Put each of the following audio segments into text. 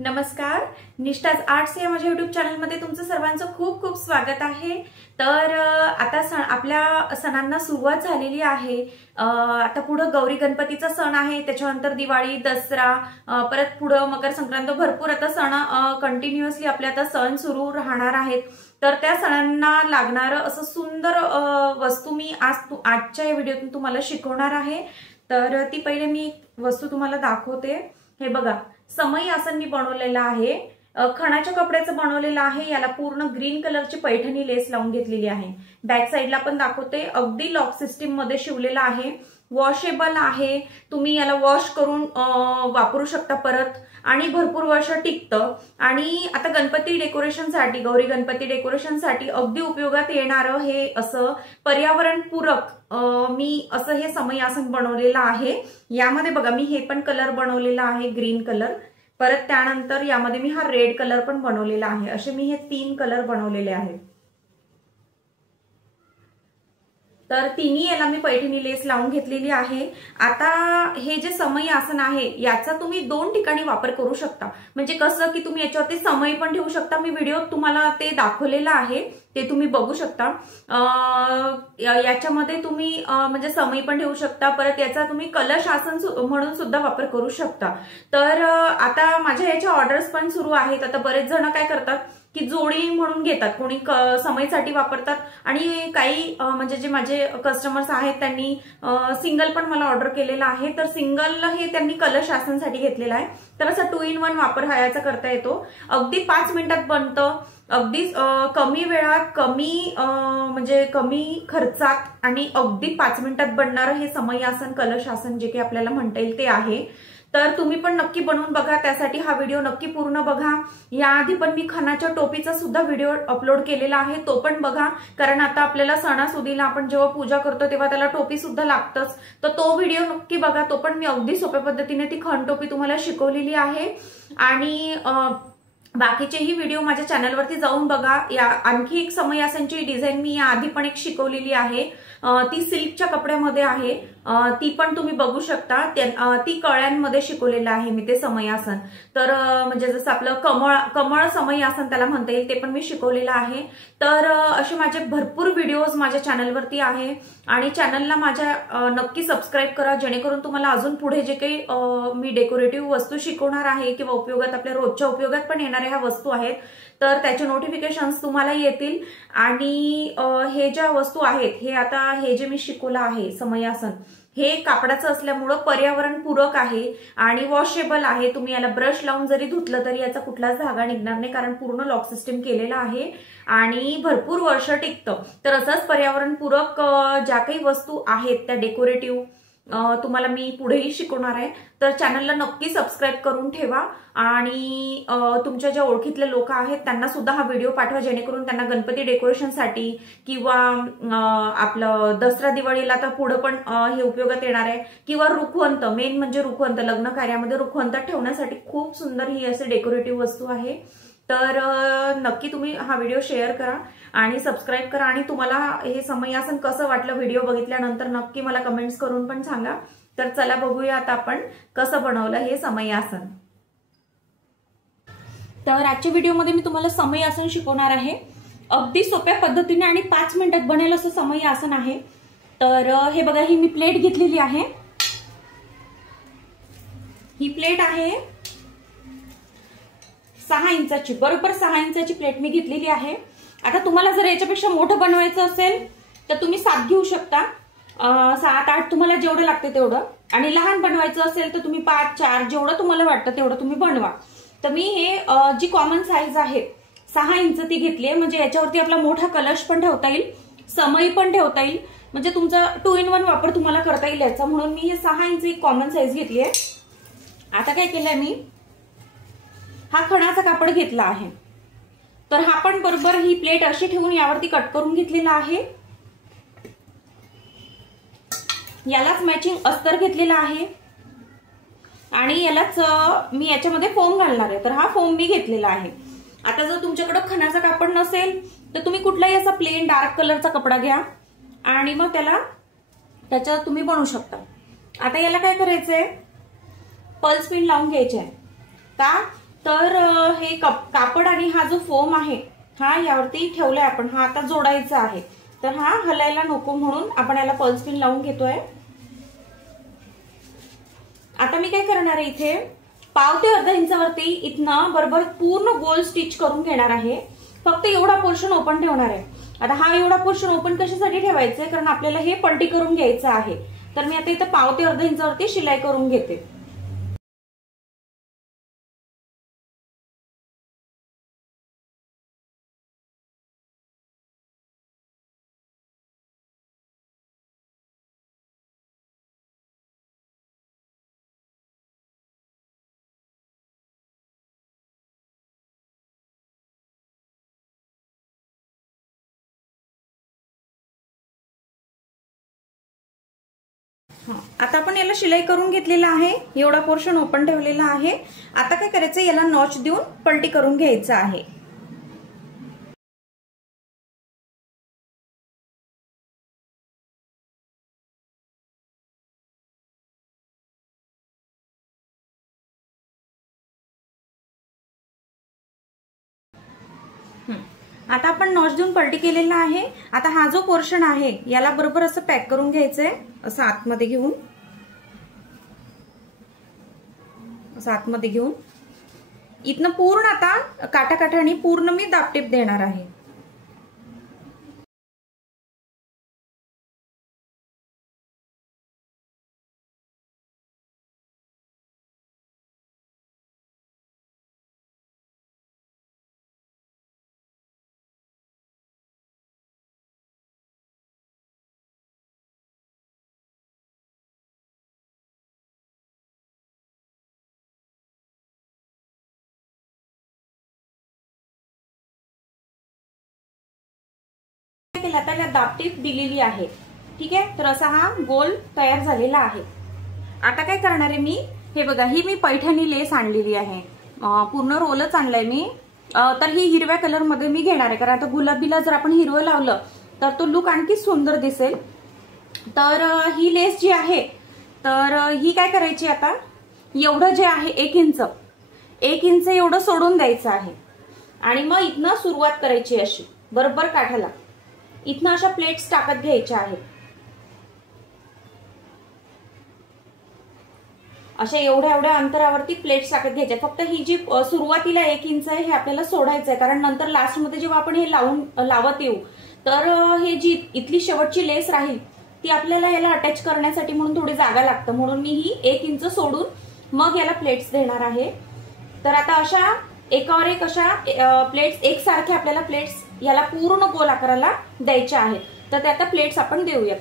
नमस्कार, निष्ठाज आर्ट्स या माझ्या YouTube चॅनलमध्ये तुमचं सर्वांचं खूप खूप स्वागत आहे। तर आता आपल्या सणांना सुरुवात झालेली आहे। आता पुढे गौरी गणपतीचा सण आहे, त्याच्यानंतर दिवाळी, दसरा, परत पुढे मकर संक्रांत, भरपूर आता सण कंटिन्युअसली आपले आता सण सुरू राहणार आहेत। तर त्या सणांना लागणारं असं सुंदर वस्तू मी आजच्या या व्हिडिओतून तुम्हाला शिकवणार आहे। तर ती पहिले मी वस्तू तुम्हाला दाखवते। हे बघा, समई आसन मी बनवलेलं आहे, खणाच्या कपड्याचं बनवलेलं आहे। याला पूर्ण ग्रीन कलरची पैठणी लेस लावून घेतलेली आहे। बॅक साइडला पण दाखवते, अगदी लॉक सिस्टीम मध्ये शिवलेला आहे, वॉशेबल आहे। तुम्ही याला वॉश करून वापरू शकता परत, आणि भरपूर वर्ष टिकतं। आणि आता गणपती डेकोरेशनसाठी, गौरी गणपती डेकोरेशनसाठी अगदी उपयोगात येणारं हे असं पर्यावरणपूरक मी असं हे समई आसन बनवलेलं आहे। यामध्ये बघा, मी हे पण कलर बनवलेला आहे, ग्रीन कलर, परत त्यानंतर यामध्ये मी हा रेड कलर पण बनवलेला आहे। असे मी हे 3 कलर बनवलेले आहेत। तर तिन्ही याला मी पैठणी लेस लावून घेतलेली आहे। आता हे जे समई आसन आहे याचा तुम्ही 2 ठिकाणी वापर करू शकता। म्हणजे कसं की तुम्ही याच्यावरती समई पण ठेवू शकता, मी व्हिडिओत तुम्हाला ते दाखवलेलं आहे, ते तुम्ही बघू शकता। याच्यामध्ये तुम्ही म्हणजे समई पण ठेवू शकता, परत याचा तुम्ही कलश आसन म्हणून सुद्धा वापर करू शकता। तर आता माझ्या याच्या ऑर्डर्स पण सुरू आहेत। आता बरेच जण काय करतात की जोडी म्हणून घेतात, कोणी समईसाठी वापरतात, आणि काही म्हणजे जे माझे कस्टमर्स आहेत त्यांनी सिंगल पण मला ऑर्डर केलेला आहे। तर सिंगल हे त्यांनी कलश आसनसाठी घेतलेला आहे। तर असं 2 in 1 वापर हा याचा करता येतो। अगदी 5 मिनिटात बनतं, अगदी कमी वेळात, कमी म्हणजे कमी खर्चात, आणि अगदी 5 मिनिटात बनणारं हे समई आसन, कलश आसन जे काही आपल्याला म्हणता येईल ते आहे। तर तुम्ही पण नक्की बनवून बघा, त्यासाठी हा व्हिडिओ नक्की पूर्ण बघा। याआधी पण मी खणाच्या टोपीचा सुद्धा व्हिडिओ अपलोड केलेला आहे, तो पण बघा, कारण आता आपल्याला सणासुदीला आपण जेव्हा पूजा करतो तेव्हा त्याला टोपी सुद्धा लागतच। तर तो व्हिडिओ नक्की बघा, तो पण मी अगदी सोप्या पद्धतीने ती खण टोपी तुम्हाला शिकवलेली आहे। आणि बाकीचेही व्हिडिओ माझ्या चॅनलवरती जाऊन बघा। या आणखी एक समई आसनची डिझाईन मी याआधी पण एक शिकवलेली आहे, ती सिल्कच्या कपड्यामध्ये आहे, ती पण तुम्ही बघू शकता। ती कळ्यांमध्ये शिकवलेलं आहे मी ते समई आसन। तर म्हणजे जसं आपलं कमळ समई आसन त्याला म्हणता येईल, ते पण मी शिकवलेलं आहे। तर असे माझे भरपूर व्हिडिओज माझ्या चॅनलवरती आहे, आणि चॅनलला माझ्या नक्की सबस्क्राईब करा, जेणेकरून तुम्हाला अजून पुढे जे काही मी डेकोरेटिव्ह वस्तू शिकवणार आहे किंवा उपयोगात, आपल्या रोजच्या उपयोगात पण येणाऱ्या ह्या वस्तू आहेत, तर त्याचे नोटिफिकेशन्स तुम्हाला येतील। आणि हे ज्या वस्तू आहेत, हे आता हे जे मी शिकवलं आहे समई आसन, हे कापडाचं असल्यामुळं पर्यावरणपूरक आहे आणि वॉशेबल आहे। तुम्ही याला ब्रश लावून जरी धुतलं तरी याचा कुठलाच धागा निघणार नाही, कारण पूर्ण लॉक सिस्टीम केलेला आहे आणि भरपूर वर्ष टिकतं। तर असंच पर्यावरणपूरक ज्या काही वस्तू आहेत त्या डेकोरेटिव्ह तुम्हाला मी पुढेही शिकवणार आहे। तर चॅनलला नक्की सबस्क्राईब करून ठेवा, आणि तुमच्या ज्या ओळखीतले लोक आहेत त्यांना सुद्धा हा व्हिडिओ पाठवा, जेणेकरून त्यांना गणपती डेकोरेशनसाठी किंवा आपलं दसरा दिवाळीला तर पुढे पण हे उपयोगात येणार आहे, किंवा रुखवंत, मेन म्हणजे रुखवंत, लग्न कार्यामध्ये रुखवंतात ठेवण्यासाठी खूप सुंदर ही असे डेकोरेटिव्ह वस्तू आहे। तर नक्की तुम्ही हा व्हिडिओ शेअर करा आणि सबस्क्राईब करा, आणि तुम्हाला हे समई आसन कसं वाटलं व्हिडिओ बघितल्यानंतर नक्की मला कमेंट्स करून पण सांगा। तर चला बघूया आता आपण कसं बनवलं हे समई आसन। तर आजच्या व्हिडिओमध्ये मी तुम्हाला समई आसन शिकवणार आहे, अगदी सोप्या पद्धतीने आणि 5 मिनिटात बनेल असं समई आसन आहे। तर हे बघा, ही मी प्लेट घेतलेली आहे, ही प्लेट आहे 6 इंचाची, बरोबर 6 इंचाची प्लेट मी घेतलेली आहे। आता तुम्हाला जर याच्यापेक्षा मोठं बनवायचं असेल तर तुम्ही 7 घेऊ शकता, 7-8 तुम्हाला जेवढं लागते तेवढं, आणि लहान बनवायचं असेल तर तुम्ही 5-4 जेवढं तुम्हाला वाटतं तेवढं तुम्ही बनवा। तर मी हे जी कॉमन साईज आहे 6 इंच ती घेतली आहे, म्हणजे याच्यावरती आपला मोठा कलश पण ठेवता येईल, समई पण ठेवता येईल, म्हणजे तुमचा 2 in 1 वापर तुम्हाला करता येईल याचा, म्हणून मी हे 6 इंच एक कॉमन साईज घेतली आहे। आता काय केलंय मी, हा खणाचा कापड घेतला आहे, तर हा पण बरोबर ही प्लेट अशी ठेवून यावरती कट करून घेतलेला आहे। यालाच मॅचिंग अस्तर घेतलेला आहे, आणि यालाच मी याच्यामध्ये फोम घालणार आहे, तर हा फोम मी घेतलेला आहे। आता जर तुमच्याकडे खणाचा कापड नसेल तर तुम्ही कुठलाही असा प्लेन डार्क कलरचा कपडा घ्या, आणि मग त्याच्यात तुम्ही बनवू शकता। आता याला काय करायचंय, पल्स पिन लावून घ्यायचे आहे, का तर हे कापड आणि हा जो फोम आहे हा यावरती ठेवलाय आपण, हा आता जोडायचा आहे. तर हा हलायला नको म्हणून आपण याला पल्स पिन लावून घेतोय. आता मी काय करणार आहे, इथे पाव ते अर्धा इंचावरती इथनं बरोबर पूर्ण गोल स्टिच करून घेणार आहे. फक्त एवढा पोर्शन ओपन ठेवणार आहे. आता हा एवढा पोर्शन ओपन कशासाठी ठेवायचा आहे, कारण आपल्याला हे पलटी करून घ्यायचं आहे. तर मी आता इथं पाव ते अर्धा इंचावरती शिलाई करून घेते. आता आपण याला शिलाई करून घेतलेला आहे. एवढा पोर्शन ओपन ठेवलेला आहे. आता काय करायचं, याला नॉच देऊन पलटी करून घ्यायचं आहे. आता आपण नॉच देऊन पलटी केलेला आहे. आता हा जो पोर्शन आहे याला बरोबर असं पॅक करून घ्यायचंय, असं आतमध्ये घेऊन, असं आतमध्ये घेऊन इथनं पूर्ण आता काठाकाठाने पूर्ण मी दाबटीप देणार आहे. त्याला दाबटीप दिलेली आहे. ठीक आहे, तर असा हा गोल तयार झालेला आहे. आता काय करणार आहे मी, हे बघा, ही मी पैठणी लेस आणलेली आहे, पूर्ण रोलच आणलाय मी. तर ही हिरव्या कलर मध्ये मी घेणार आहे, कारण आता गुलाबीला जर आपण हिरवं लावलं तर तो लुक आणखी सुंदर दिसेल. तर ही लेस जी आहे, तर ही काय करायची, आता एवढं जे आहे 1 इंच एवढं सोडून द्यायचं आहे. आणि मग इथनं सुरुवात करायची अशी बरोबर काठाला. इथनं अशा प्लेट्स टाकत घ्यायच्या आहेत. अशा एवढ्या अंतरावरती प्लेट्स टाकत घ्यायच्या. फक्त ही जी सुरुवातीला 1 इंच आहे हे आपल्याला सोडायचं आहे, कारण नंतर लास्ट मध्ये जेव्हा आपण हे लावत येऊ तर हे जी इथली शेवटची लेस राहील ती आपल्याला याला अटॅच करण्यासाठी म्हणून थोडी जागा लागतं. म्हणून मी ही 1 इंच सोडून मग याला प्लेट्स देणार आहे. तर आता अशा एकावर एक अशा प्लेट्स एकसारख्या आपल्याला प्लेट्स याला पूर्ण गोल आकाराला द्यायच्या आहेत. तर त्या आता प्लेट्स आपण देऊयात.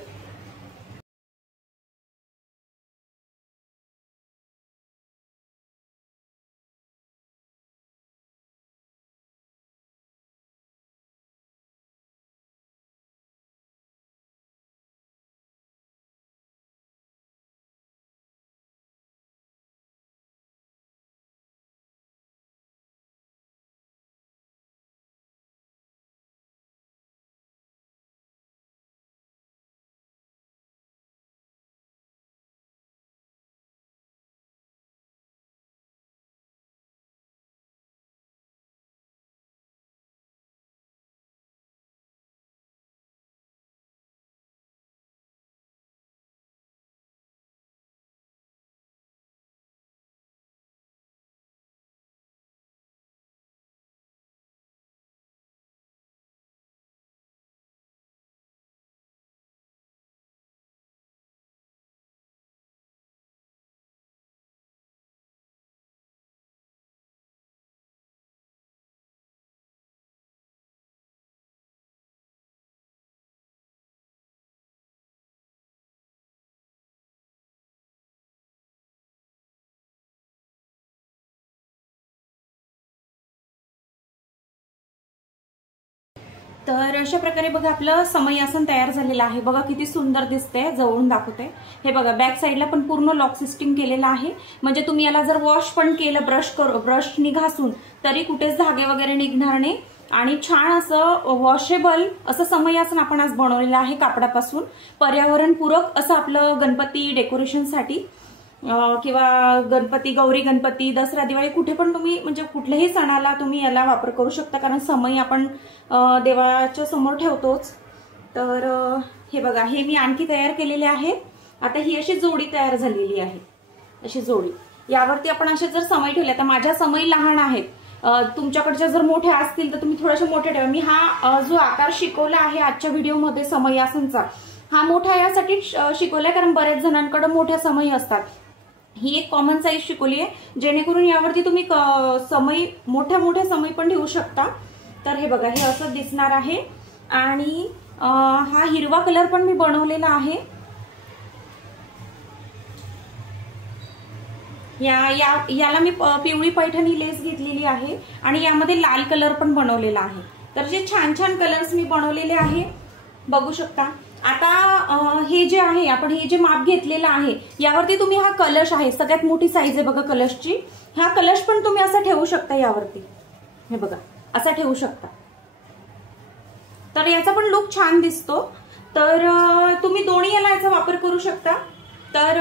तर अशा प्रकारे बघा आपलं समई तयार झालेलं आहे. बघा किती सुंदर दिसतंय, जवळून दाखवते. हे बघा बॅक साईडला पण पूर्ण लॉक सिस्टीम केलेलं आहे. म्हणजे तुम्ही याला जर वॉश पण केलं ब्रशनी घासून तरी कुठेच धागे वगैरे निघणार नाही. आणि छान असं वॉशेबल असं समईआसन आपण आज बनवलेलं आहे कापडापासून. पर्यावरणपूरक असं आपलं गणपती डेकोरेशनसाठी. किंवा गणपती, गौरी गणपती, दसरा, दिवाळी कुठे पण तुम्ही म्हणजे कुठल्याही सणाला तुम्ही याला वापर करू शकता, कारण समई आपण देवाच्या समोर ठेवतोच. तर हे बघा, हे मी आणखी तयार केलेले आहे. आता ही अशी जोडी तयार झालेली आहे, अशी जोडी. यावरती आपण अशा जर समई ठेवल्या, तर माझ्या समई लहान आहेत, तुमच्याकडच्या जर मोठ्या असतील तर तुम्ही थोड्याशा मोठ्या ठेवा. मी हा जो आकार शिकवला आहे आजच्या व्हिडिओमध्ये समई आसनचा, हा मोठा यासाठी शिकवलाय कारण बऱ्याच जणांकडे मोठ्या समई असतात. ही एक कॉमन साईज शिकवली आहे, जेणेकरून यावरती तुम्ही समई, मोठ्या समई पण ठेवू शकता. तर हे बघा, हे असं दिसणार आहे. आणि हा हिरवा कलर पण मी बनवलेला आहे. याला मी पिवळी पैठणी लेस घेतलेली आहे आणि यामध्ये लाल कलर पण बनवलेला आहे. तर जे छान छान कलर्स मी बनवलेले आहे, बघू शकता. आता हे जे आहे, आपण हे जे माप घेतलेलं आहे, यावरती तुम्ही हा कलश आहे, सगळ्यात मोठी साईज आहे बघा कलशची. हा कलश पण तुम्ही असा ठेवू शकता यावरती, हे बघा असा ठेवू शकता. तर याचा पण लुक छान दिसतो. तर तुम्ही दोन्ही याला याचा वापर करू शकता. तर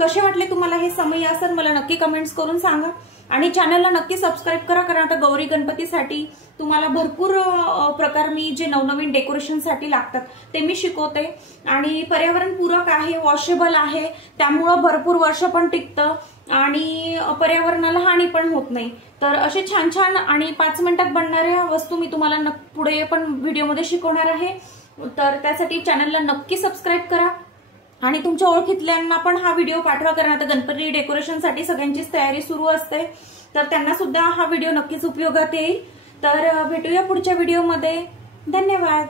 कसे वाटले तुम्हाला हे समई आसन, मला नक्की कमेंट्स करून सांगा. आणि चॅनलला नक्की सबस्क्राईब करा, कारण आता गौरी गणपतीसाठी तुम्हाला भरपूर प्रकार मी जे नवनवीन डेकोरेशनसाठी लागतात ते मी शिकवते. आणि पर्यावरणपूरक आहे, वॉशेबल आहे, त्यामुळं भरपूर वर्ष पण टिकतं आणि पर्यावरणाला हानी पण होत नाही. तर असे छान छान आणि 5 मिनिटात बनणाऱ्या वस्तू मी तुम्हाला पुढे पण व्हिडिओमध्ये शिकवणार आहे. तर त्यासाठी चॅनलला नक्की सबस्क्राईब करा आणि तुमच्या ओळखीतल्यांना पण हा व्हिडिओ पाठवा, कारण आता गणपती डेकोरेशनसाठी सगळ्यांचीच तयारी सुरू असते. तर त्यांना सुद्धा हा व्हिडिओ नक्कीच उपयोगात येईल. तर भेटूया पुढच्या व्हिडिओमध्ये. धन्यवाद.